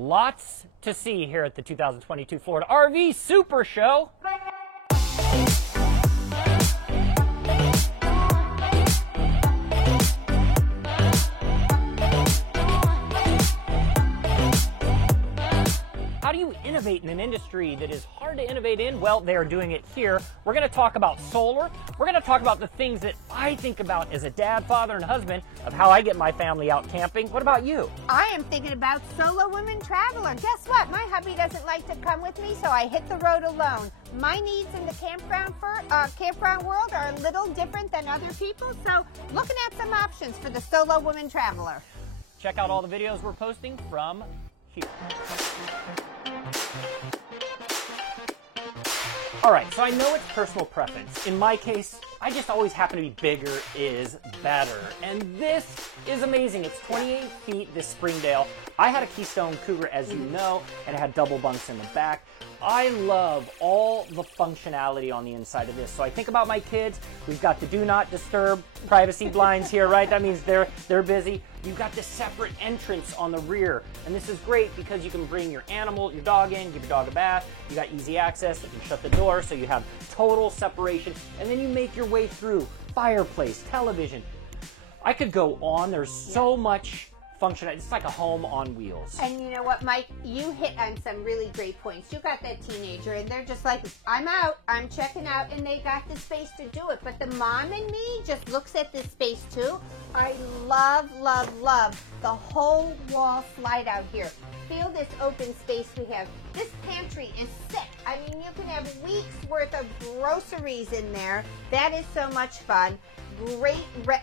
Lots to see here at the 2022 Florida RV Super Show. How do you innovate in an industry that is hard to innovate in? Well, they are doing it here. We're going to talk about solar. We're going to talk about the things that I think about as a dad, father, and husband of how I get my family out camping. What about you? I am thinking about Solo Women Traveler. Guess what? My hubby doesn't like to come with me, so I hit the road alone. My needs in the campground world are a little different than other people's, so looking at some options for the Solo Women Traveler. Check out all the videos we're posting from here. All right, so I know it's personal preference. In my case, I just always happen to be bigger is better. And this is amazing. It's 28 feet, this Springdale. I had a Keystone Cougar, as you know, and it had double bunks in the back. I love all the functionality on the inside of this. So I think about my kids. We've got the do not disturb privacy blinds here, right? That means they're busy. You've got this separate entrance on the rear. And this is great because you can bring your animal, your dog in, give your dog a bath. You got easy access. You can shut the door so you have total separation. And then you make your way through fireplace, television. I could go on. There's so much function. It's like a home on wheels. And you know what, Mike? You hit on some really great points. You got that teenager, and they're just like, I'm out, I'm checking out, and they got the space to do it. But the mom in me just looks at this space too. I love, love, love the whole wall slide out here. Feel this open space we have. This pantry is sick. I mean, you can have weeks worth of groceries in there. That is so much fun. Great,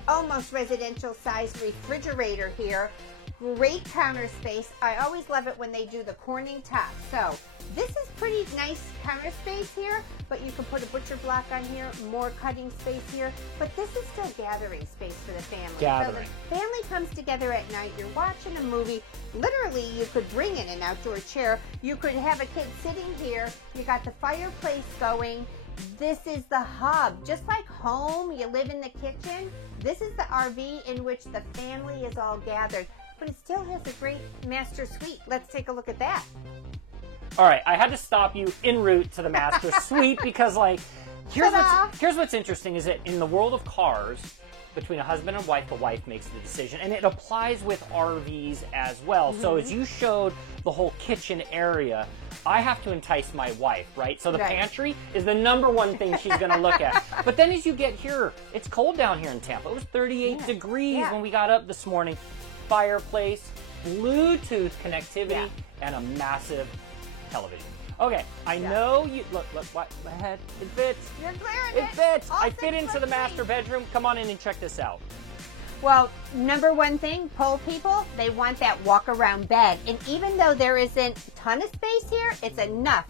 almost residential sized refrigerator here. Great counter space. I always love it when they do the Corning top. So this is pretty nice counter space here, but you can put a butcher block on here, more cutting space here. But this is still gathering space for the family. Gathering. So the family comes together at night. You're watching a movie. Literally, you could bring in an outdoor chair. You could have a kid sitting here. You got the fireplace going. This is the hub. Just like home, you live in the kitchen. This is the RV in which the family is all gathered. But it still has a great master suite. Let's take a look at that. All right, I had to stop you en route to the master suite because, like, here's what's interesting is that in the world of cars, between a husband and wife, the wife makes the decision, and it applies with RVs as well. So as you showed the whole kitchen area, I have to entice my wife, right? So the pantry is the #1 thing she's going to look at. But then as you get here, it's cold down here in Tampa. It was 38 degrees when we got up this morning. Fireplace, Bluetooth connectivity, and a massive television. Okay, I know you, look, what, my head, it fits. You're clearing it. It fits. All I fit into the master bedroom. Come on in and check this out. Well, #1 thing, poll people, they want that walk-around bed. And even though there isn't a ton of space here, it's enough.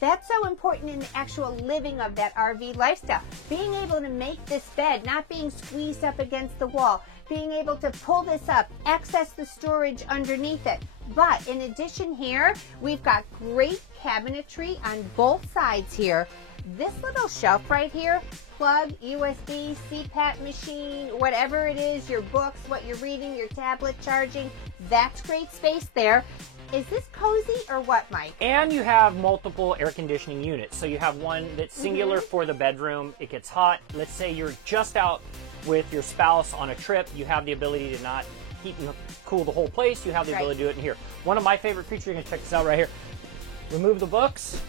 That's so important in the actual living of that RV lifestyle. Being able to make this bed, not being squeezed up against the wall, being able to pull this up, access the storage underneath it. But in addition here, we've got great cabinetry on both sides here. This little shelf right here, plug, USB, CPAP machine, whatever it is, your books, what you're reading, your tablet charging, that's great space there. Is this cozy or what, Mike? And you have multiple air conditioning units. So you have one that's singular for the bedroom. It gets hot. Let's say you're just out with your spouse on a trip. You have the ability to not heat and cool the whole place. You have the ability to do it in here. One of my favorite features, you're going to check this out right here. Remove the books,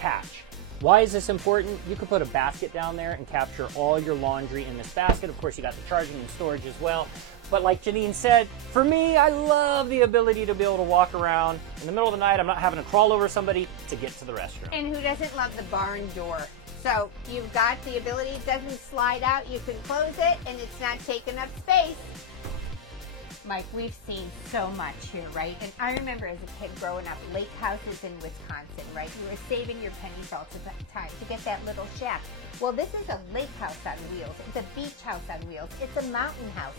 hatch. Why is this important? You could put a basket down there and capture all your laundry in this basket. Of course, you got the charging and storage as well. But like Janine said, for me, I love the ability to be able to walk around in the middle of the night. I'm not having to crawl over somebody to get to the restroom. And who doesn't love the barn door? So you've got the ability, it doesn't slide out, you can close it, and it's not taking up space. Mike, we've seen so much here, right? And I remember as a kid growing up, lake houses in Wisconsin, right? You were saving your pennies all the time to get that little shack. Well, this is a lake house on wheels. It's a beach house on wheels. It's a mountain house.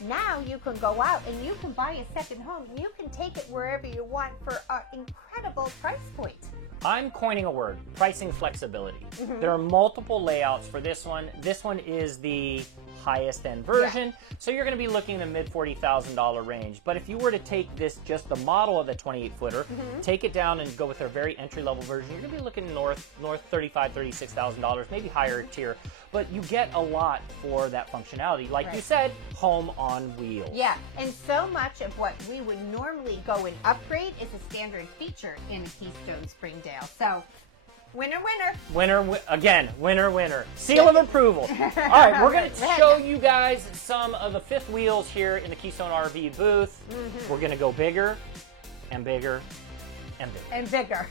Now you can go out and you can buy a second home. You can take it wherever you want for an incredible price point. I'm coining a word, pricing flexibility. There are multiple layouts for this one. This one is the highest end version, so you're going to be looking in the mid $40,000 range. But if you were to take this, just the model of the 28-footer, take it down and go with their very entry-level version, you're going to be looking north $35,000, $36,000, maybe higher tier. But you get a lot for that functionality. Like you said, home on wheels. Yeah, and so much of what we would normally go and upgrade is a standard feature in a Keystone Springdale. So, winner, winner. Winner. Seal of approval. All right, we're going to show you guys some of the fifth wheels here in the Keystone RV booth. We're going to go bigger and bigger and bigger. And bigger.